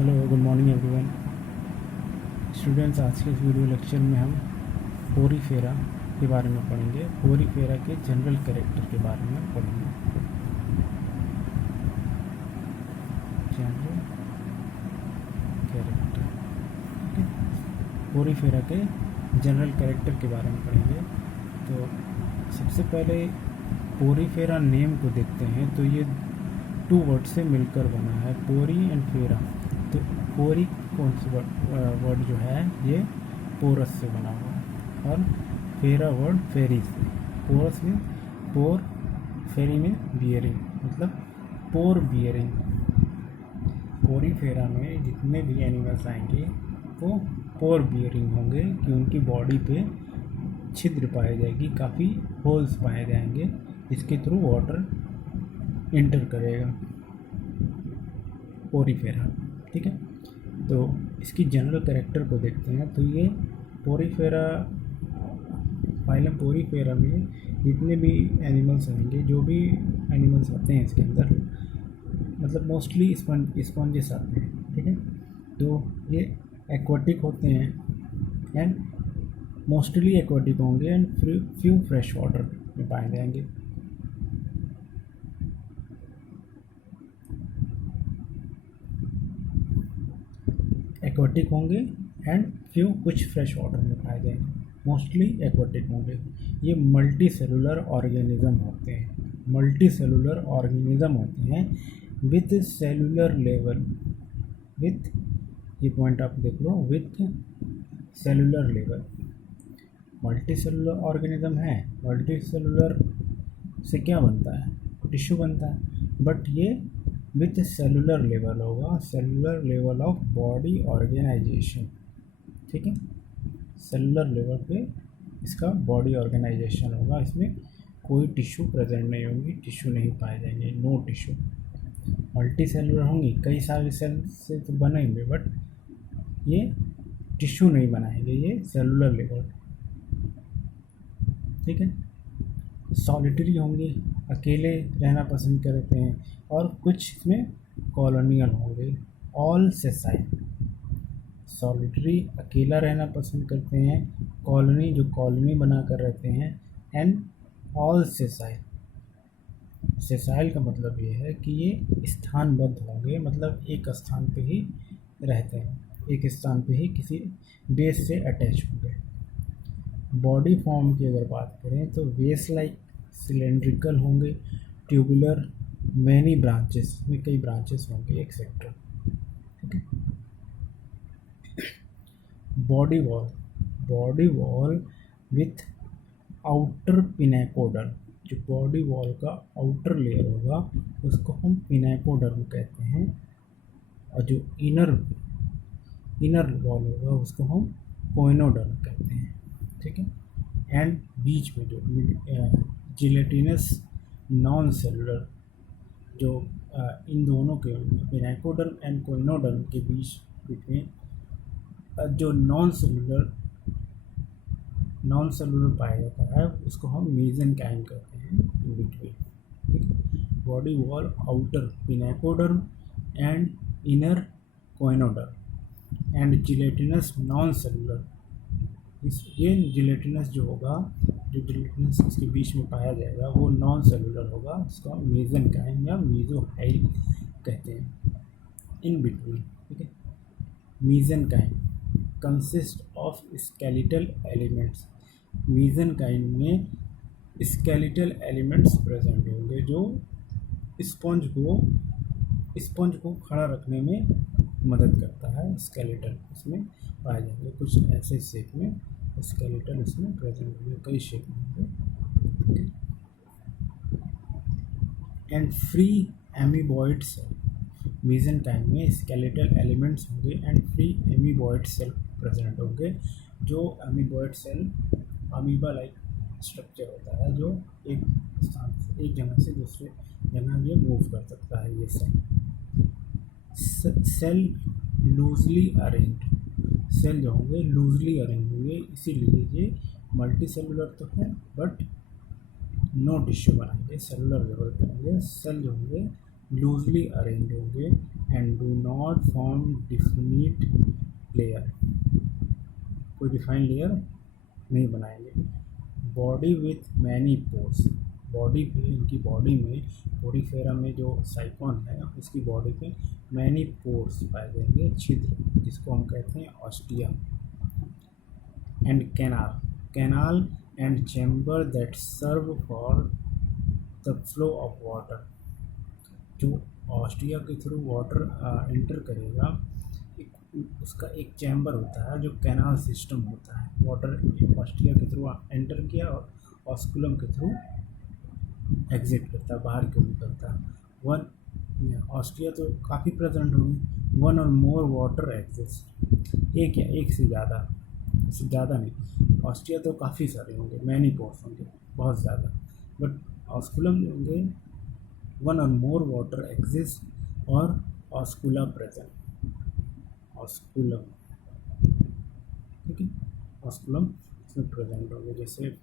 Hello good morning everyone students. आज के इस वीडियो लेक्चर में हम पोरीफेरा के बारे में पढ़ेंगे। पोरीफेरा के जनरल कैरेक्टर के बारे में पढ़ेंगे। जनरल कैरेक्टर, ठीक है। पोरीफेरा के जनरल कैरेक्टर के बारे में पढ़ेंगे। तो सबसे पहले पोरीफेरा नेम को देखते हैं। तो ये 2 वर्ड से मिलकर बना है, पोरी एंड फेरा। तो पोरी कौन सी वर्ड जो है ये पोरस से बना हुआ है, और फेरा वर्ड फेरी से। पोरस में पोर, फेरी में बियरिंग, मतलब पोर बियरिंग। पोरीफेरा में जितने भी एनिमल्स आएंगे वो पोर बियरिंग होंगे, कि उनकी बॉडी पे छिद्र पाई जाएगी, काफ़ी होल्स पाए जाएंगे, इसके थ्रू वाटर इंटर करेगा पोरीफेरा, ठीक है। तो इसकी जनरल कैरेक्टर को देखते हैं। तो ये पोरीफेरा, फाइलम पोरीफेरा में जितने भी एनिमल्स आएंगे, जो भी एनिमल्स आते हैं इसके अंदर, मतलब मोस्टली स्पॉन्जेस आते हैं, ठीक है। तो ये एक्वाटिक होते हैं एंड मोस्टली एक्वाटिक होंगे एंड फ्यू फ्रेश वाटर में पाए जाएंगे। एक्वाटिक होंगे एंड फ्यू कुछ फ्रेश वाटर में पाए जाएंगे, मोस्टली एक्वाटिक होंगे। ये मल्टी सेलुलर ऑर्गेनिज्म होते हैं, मल्टी सेलुलर ऑर्गेनिज्म होते हैं विथ सेलुलर लेवल, विथ, ये पॉइंट आप देख लो, with cellular level. Multi cellular organism है, मल्टी सेलुलर से क्या बनता है, टिश्यू बनता है, बट ये विथ सेलुलर लेवल होगा, cellular level of body organisation, ठीक है। सेलुलर लेवल पे इसका बॉडी ऑर्गेनाइजेशन होगा, इसमें कोई टिश्यू प्रेजेंट नहीं होंगी, टिश्यू नहीं पाए जाएंगे, नो टिश्यू। मल्टी सेलुलर होंगी, कई सारे सेल से तो बनेंगे, बट ये टिश्यू नहीं बनाएंगे, ये सेलुलर लेवल, ठीक है। सॉलिटरी होंगे, अकेले रहना पसंद करते हैं, और कुछ इसमें कॉलोनियल होंगे। ऑल सेसाइल, सॉलिटरी अकेला रहना पसंद करते हैं, कॉलोनी जो कॉलोनी बना कर रहते हैं, एंड ऑल सेसाइल। सेसाइल का मतलब ये है कि ये स्थानबद्ध होंगे, मतलब एक स्थान पे ही रहते हैं, एक स्थान पे ही किसी बेस से अटैच होंगे। बॉडी फॉर्म की अगर बात करें तो वेस लाइक सिलेंड्रिकल होंगे, ट्यूबुलर, मैनी ब्रांचेस, में कई ब्रांचेस होंगे, एक्सेट्रा, ठीक है। Body wall, body wall with outer pinacoderm, जो बॉडी वॉल का आउटर लेयर होगा उसको हम पिनेकोडर्म कहते हैं, और जो इनर वॉल होगा उसको हम कोइनोडर्म कहते हैं, ठीक है। एंड बीच में जो जिलेटिनस नॉन सेलुलर, जो इन दोनों के पिनेकोडर्म एंड कोइनोडर्म के बीच में जो नॉन सेलुलर पाया जाता है उसको हम मेसेनकाइम कहते हैं, इन बिटवीन, ठीक है। Body wall outer pinacoderm and inner choanoderm and gelatinous non cellular. ये जिलेटिनस जो होगा, जो जिलेटिनस इसके बीच में पाया जाएगा वो नॉन सेलुलर होगा, उसको मेसेनकाइम या मेसोहाइल कहते हैं, इन बिटवीन, ठीक है। Mesenchyme consist of skeletal elements, mesenchyme में स्केलेटल एलिमेंट्स प्रेजेंट होंगे, जो स्पंज को खड़ा रखने में मदद करता है। स्केलेटल इसमें पाए जाएंगे, कुछ ऐसे शेप में स्केलेटल इसमें प्रेजेंट होंगे, कई शेप में होंगे। And free amoeboid cell, mesenchyme में स्केलेटल एलिमेंट्स होंगे and free amoeboid cell present होंगे, जो amoeboid cell amoeba like structure होता है, जो एक स्थान से, एक जगह से दूसरे जगह ये मूव कर सकता है। ये सेल लूजली अरेंज, सेल जो होंगे लूजली अरेंज होंगे, इसीलिए ये मल्टी सेलुलर तो है बट नो टिश्यू बनाएंगे, सेलुलर लेवल पे होंगे। सेल जो होंगे लूजली अरेंज होंगे and do not form definite layer, कोई डिफाइन लेयर नहीं बनाएंगे। Body with many pores, body पे, इनकी बॉडी में, पोरीफेरा में जो साइकॉन है उसकी बॉडी पे मैनी पोर्स पाए जाएंगे, छिद्र, जिसको हम कहते हैं ostia. And canal, canal and chamber that serve for the flow of water, जो ऑस्टिया के थ्रू वाटर एंटर करेगा, उसका एक चैम्बर होता है जो कैनाल सिस्टम होता है। वाटर ऑस्टिया के थ्रू एंटर किया और ऑस्कुलम के थ्रू एग्जिट करता है, बाहर क्यों निकलता है। वन ऑस्टिया तो काफ़ी प्रेजेंट होंगी। One or more water exist, एक या एक से ज़्यादा, इससे ज़्यादा नहीं। ऑस्टिया तो काफ़ी सारे होंगे, मैनी पोर्स होंगे, बहुत ज़्यादा। बट ऑस्कुलम होंगे one or more water exist और ऑस्कुला प्रेजेंट, ऑस्कुलम, ठीक है, ऑस्कुलम इसमें प्रेजेंट होंगे। जैसे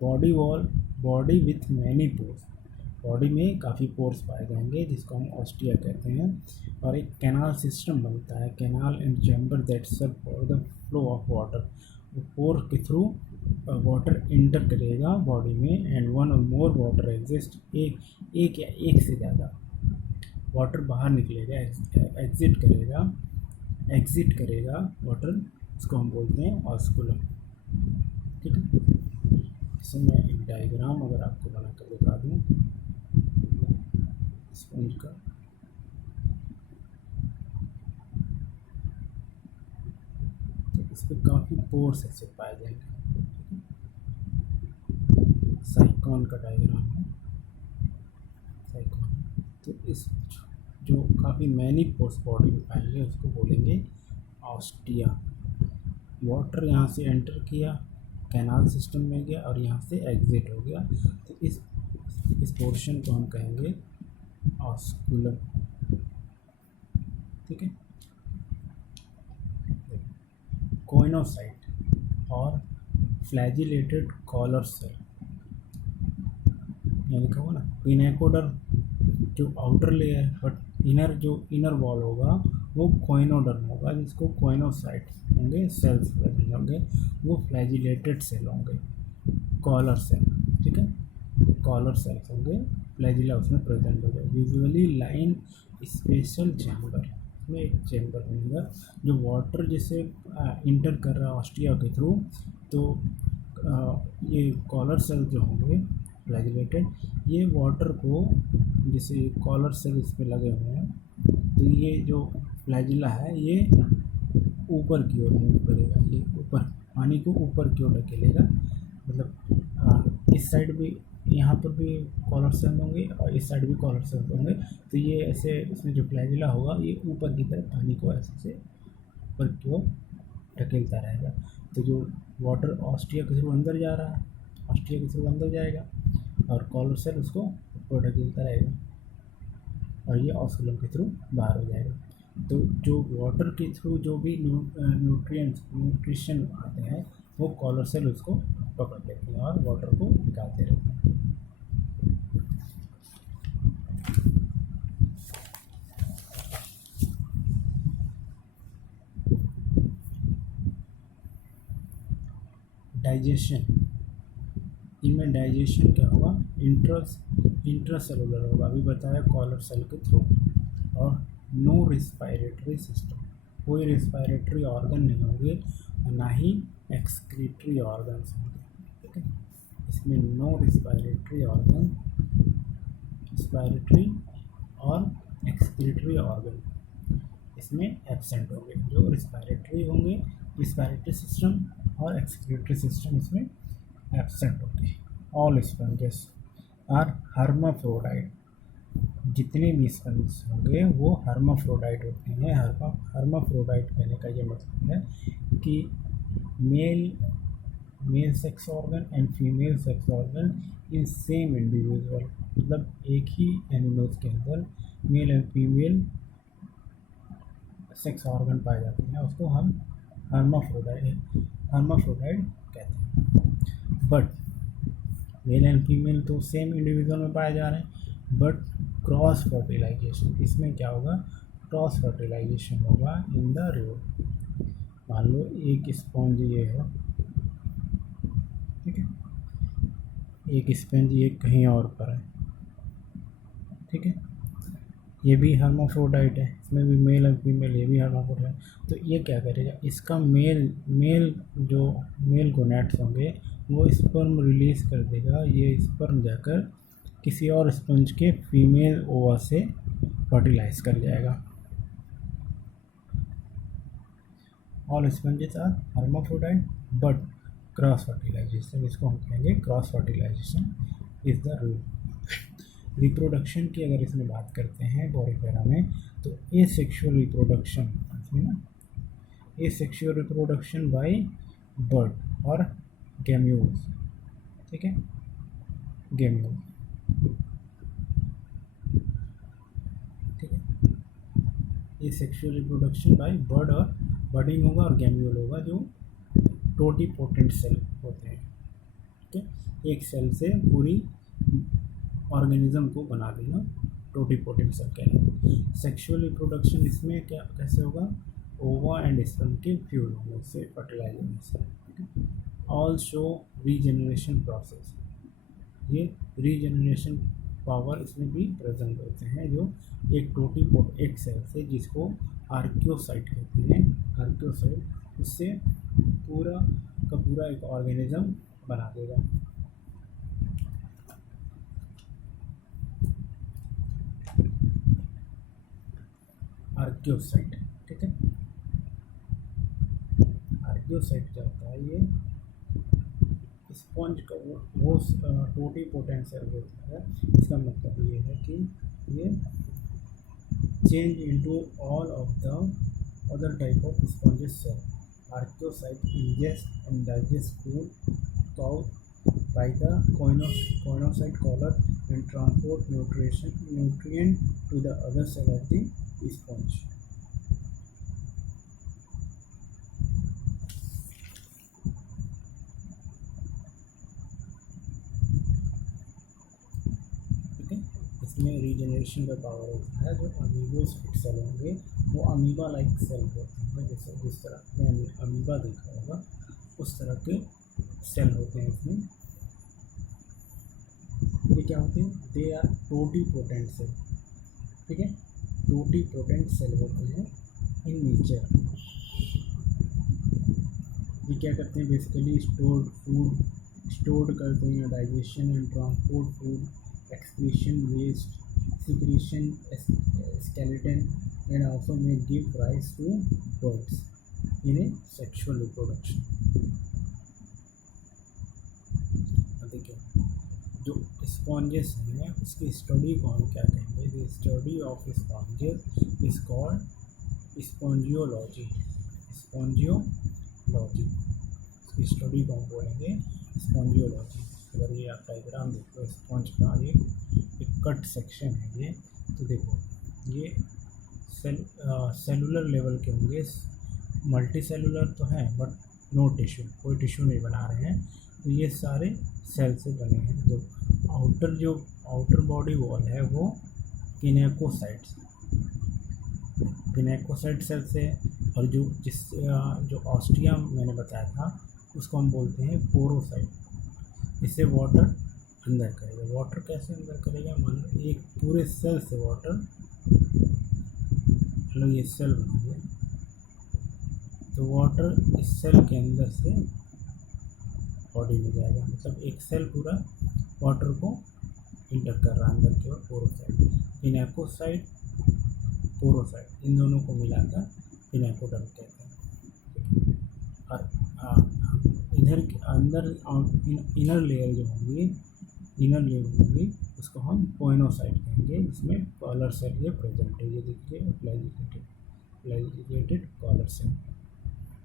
body wall, body with many pores, body में काफ़ी पोर्स पाए जाएंगे जिसको हम ऑस्टिया कहते हैं। और एक कैनाल सिस्टम बनता है, canal and chamber that serve for the flow of water, pore के थ्रू वाटर इंटर करेगा बॉडी में। And one or more water exist, एक या एक से ज़्यादा वाटर बाहर निकलेगा, एग्जिट करेगा वाटर, इसको हम बोलते हैं ऑस्कुलम, ठीक है। इससे मैं एक डायग्राम अगर आपको बना कर दिखा दूँ स्पंज का, तो इस पर काफ़ी पोर्स ऐसे पाए जाएंगे। साइकॉन का डायग्राम है, साइकॉन, तो इस जो काफ़ी मैनी पोर्स बॉडी में पाएंगे उसको बोलेंगे ऑस्टिया। वाटर यहाँ से एंटर किया, कैनाल सिस्टम में गया और यहाँ से एग्जिट हो गया, तो इस पोर्शन को हम कहेंगे ऑस्कुलम, ठीक है। कोइनोसाइट और फ्लैजिलेटेड कॉलर सेल, यानी लिखा हुआ ना पिनेकोडर, जो आउटर लेयर, बट इनर जो इनर वॉल होगा वो कोइनोडर्म होगा, जिसको कोइनोसाइट होंगे, सेल्स प्रेजेंट होंगे, वो फ्लैजिलेटेड सेल होंगे, कॉलर सेल, ठीक है, कॉलर सेल्स होंगे, फ्लैजिला उसमें प्रेजेंट होगा। यूजुअली लाइन स्पेशल चैम्बर, इसमें एक चैम्बर बनेगा जो वाटर जैसे इंटर कर रहा है ऑस्टिया के थ्रू, तो ये कॉलर सेल जो होंगे फ्लैजिलेटेड, ये वाटर को, जैसे कॉलर सेल इस पे लगे हुए हैं, तो ये जो फ्लैजिला है ये ऊपर की ओर मूव करेगा, ये ऊपर पानी को ऊपर की ओर ढकेलेगा, मतलब इस साइड भी, यहाँ पर भी कॉलर सेल होंगे और इस साइड भी कॉलर सेल होंगे, तो ये ऐसे इसमें जो फ्लैजिला होगा ये ऊपर की तरफ पानी को ऐसे से ऊपर की ओर ढकेलता रहेगा। तो जो वाटर ऑस्टिया के थ्रू अंदर जा रहा है, ऑस्टिया के थ्रू अंदर जाएगा और कॉलर सेल उसको ऊपर ढकेलता रहेगा और ये ऑस्कुलम के थ्रू बाहर हो जाएगा। तो जो वाटर के थ्रू जो भी न्यूट्रिशन आते हैं वो कॉलर सेल उसको पकड़ लेते हैं और वाटर को निकालते रहते हैं। डाइजेशन, इनमें डाइजेशन क्या होगा, इंट्रासेलुलर होगा, अभी बताया कॉलर सेल के थ्रू। और नो रिस्पायरेटरी सिस्टम, कोई रिस्पायरेटरी ऑर्गन नहीं होंगे, ना ही एक्सक्रीटरी ऑर्गन्स होंगे, ठीक है। इसमें नो रिस्पायरेटरी ऑर्गन, रिस्पायरेटरी और एक्सक्रीटरी ऑर्गन इसमें एब्सेंट होंगे। जो रिस्पायरेटरी होंगे, रिस्पायरेटरी सिस्टम और एक्सक्रीटरी सिस्टम इसमें एब्सेंट होंगे। ऑल स्पंजेस आर हर्माफ्रोडाइट, जितने भी स्पंज होंगे वो हर्माफ्रोडाइट होते हैं। हर्माफ्रोडाइट कहने का ये मतलब है कि male sex organ and female sex organ in same individual, मतलब एक ही एनिमल्स के अंदर male and female sex organ पाए जाते हैं, उसको हम हर्माफ्रोडाइट हर्माफ्रोडाइट कहते हैं। बट मेल एंड फीमेल तो सेम इंडिविजुअल में पाए जा रहे हैं, बट क्रॉस फर्टिलाइजेशन, इसमें क्या होगा, क्रॉस फर्टिलाइजेशन होगा इन द रूट। मान लो एक स्पॉन्ज ये है, ठीक है, एक स्पॉन्ज ये कहीं और पर है, ठीक है, ये भी हर्माफ्रोडाइट है, इसमें भी मेल और फीमेल, ये भी हर्माफ्रोडाइट है। तो ये क्या करेगा, इसका मेल जो मेल गोनैड्स होंगे वो स्पर्म रिलीज कर देगा, ये स्पर्म जाकर किसी और स्पंज के फीमेल ओवा से फर्टिलाइज कर जाएगा। All sponges are hermaphrodite but cross fertilization, इसको हम कहेंगे cross fertilization is the rule. Reproduction की अगर इसमें बात करते हैं बोरीफेरा में, तो एसेक्सुअल रिप्रोडक्शन इसमें ना, एसेक्सुअल रिप्रोडक्शन बाय बर्ड और गैम्यूल्स, ठीक है, गैम्यूल, ठीक है, एसेक्सुअल रिप्रोडक्शन बाय बर्ड और बर्डिंग होगा और गैम्यूल होगा जो टोटीपोटेंट सेल होते हैं, ठीक है, एक सेल से पूरी ऑर्गेनिज्म को बना देना टोटीपोटेंट सेल कहलाता है। सेक्सुअल रिप्रोडक्शन इसमें क्या कैसे होगा, ओवा एंड स्पर्म के फ्यूज होने से, फर्टिलाइज होने से, ठीक है। ऑल शो रीजनरेशन प्रोसेस, ये रीजनरेशन पावर इसमें भी प्रेजेंट होते हैं, जो एक सेल से जिसको आर्कियोसाइट कहते हैं, आर्कियोसाइट, उससे पूरा का पूरा एक ऑर्गेनिज्म बना देगा। आर्कियोसाइट, ठीक है, आर्कियोसाइट क्या होता है, ये स्पॉन्ज का वो टोटीपोटेंट सेल होता है। इसका मतलब ये है कि ये change into all of the other type of sponges cell. Archaeocyte ingest and digest food caused by the coinocyte collar and transport nutrient to the other cell of the sponge। ठीक है, इसमें रीजनरेशन का power होता है। जो amoebocyte cell होंगे वो amoeba like cell होते हैं, जैसे जिस तरह आपने अमीबा देखा होगा उस तरह के सेल होते हैं इसमें। ये क्या होते हैं, दे आर टोटीपोटेंट सेल, ठीक है, टोटीपोटेंट सेल होते हैं इन नेचर। ये क्या करते हैं, बेसिकली स्टोर्ड करते हैं, digestion and transport food, excretion waste, secretion skeleton, and also may give rise to birds in a sexual reproduction। देखिए जो स्पॉन्जेस हैं उसकी स्टडी को हम क्या कहेंगे, the study of sponges is called spongiology. Spongiology इसकी स्टडी को हम बोलेंगे स्पॉन्जियोलॉजी। अगर ये आप डायग्राम देखो स्पॉन्ज का, ये एक कट सेक्शन है ये, तो देखो ये सेलुलर लेवल के होंगे, मल्टी सेलुलर तो हैं बट नो टिश्यू, कोई टिश्यू नहीं बना रहे हैं, तो ये सारे सेल से बने हैं। जो आउटर बॉडी वॉल है वो किनेकोसाइट सेल से, और जो ऑस्टियम मैंने बताया था उसको हम बोलते हैं पोरोसाइट। इससे वाटर अंदर करेगा। वाटर कैसे अंदर करेगा, मान लो एक पूरे सेल से वाटर, मतलब ये सेल बन गया तो वाटर इस सेल के अंदर से बॉडी में जाएगा, मतलब एक सेल पूरा वाटर को इंटर कर रहा है अंदर की ओर। पोरोसाइट, पोरोसाइट, इन दोनों को मिलाकर पिनेकोडर्म कहते हैं। और इधर के अंदर इनर लेयर जो होंगी उसको हम पोइनोसाइट कहेंगे। इसमें कॉलर सेल ये प्रेजेंट है, ये देखिए फ्लैजिलेटेड कॉलर सेल।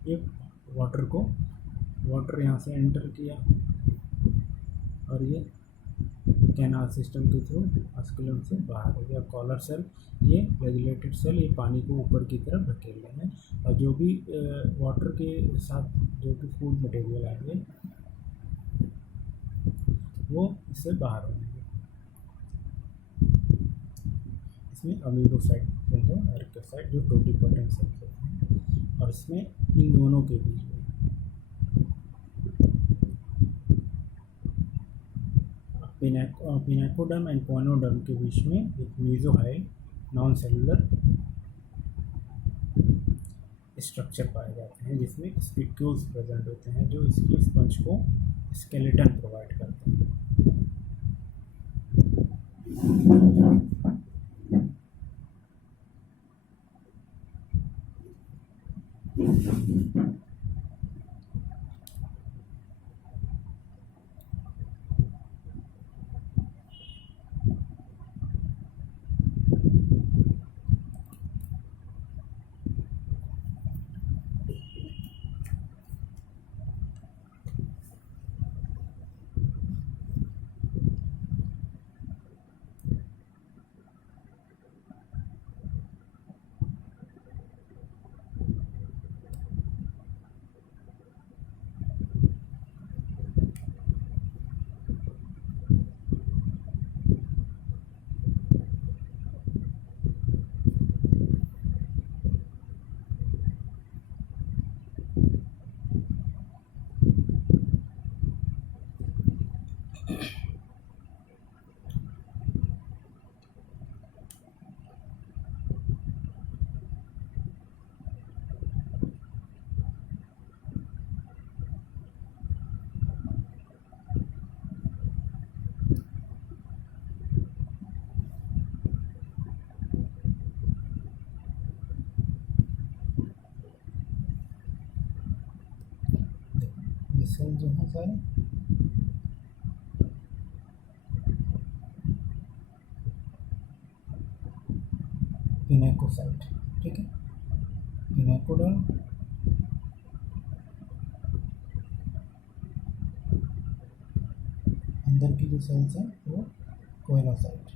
ये वाटर यहाँ से एंटर किया और ये कैनाल सिस्टम के थ्रू ऑस्कुलम से बाहर हो गया। कॉलर सेल, ये रेगुलेटेड सेल, ये पानी को ऊपर की तरफ धकेल रहे हैं, और जो भी वाटर के साथ जो भी फूड मटेरियल आएंगे वो इससे बाहर होंगे। इसमें अमीरोसाइट है और एरिकोसाइट जो टोटिपोटेंट सेल्स होते हैं, और इसमें इन दोनों के बीच में पिनाकोडर्म एंड कोनोडर्म के बीच में एक मीजोहाइल नॉन सेलुलर स्ट्रक्चर पाए जाते हैं, जिसमें स्पिक्यूल्स प्रेजेंट होते हैं जो इसकी स्पंज को स्केलेटन प्रोवाइड करते हैं। ये सेल जो है सारे पिनाकोसाइट, ठीक है, पिनाकोडर्म अंदर की जो सेल्स हैं वो कोइनोसाइट।